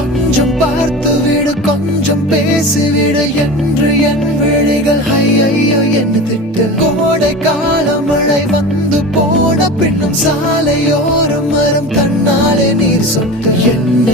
கொஞ்சம் பார்த்து விடு கொஞ்சம் பேசிவிடு என்று என் விழிகள் ஐயோ என்ன திட்டு. கோடை கால மழை வந்து போன பின்னும் சாலையோரம் மரம் தன்னாலே நீர் சொட்டு. என்ன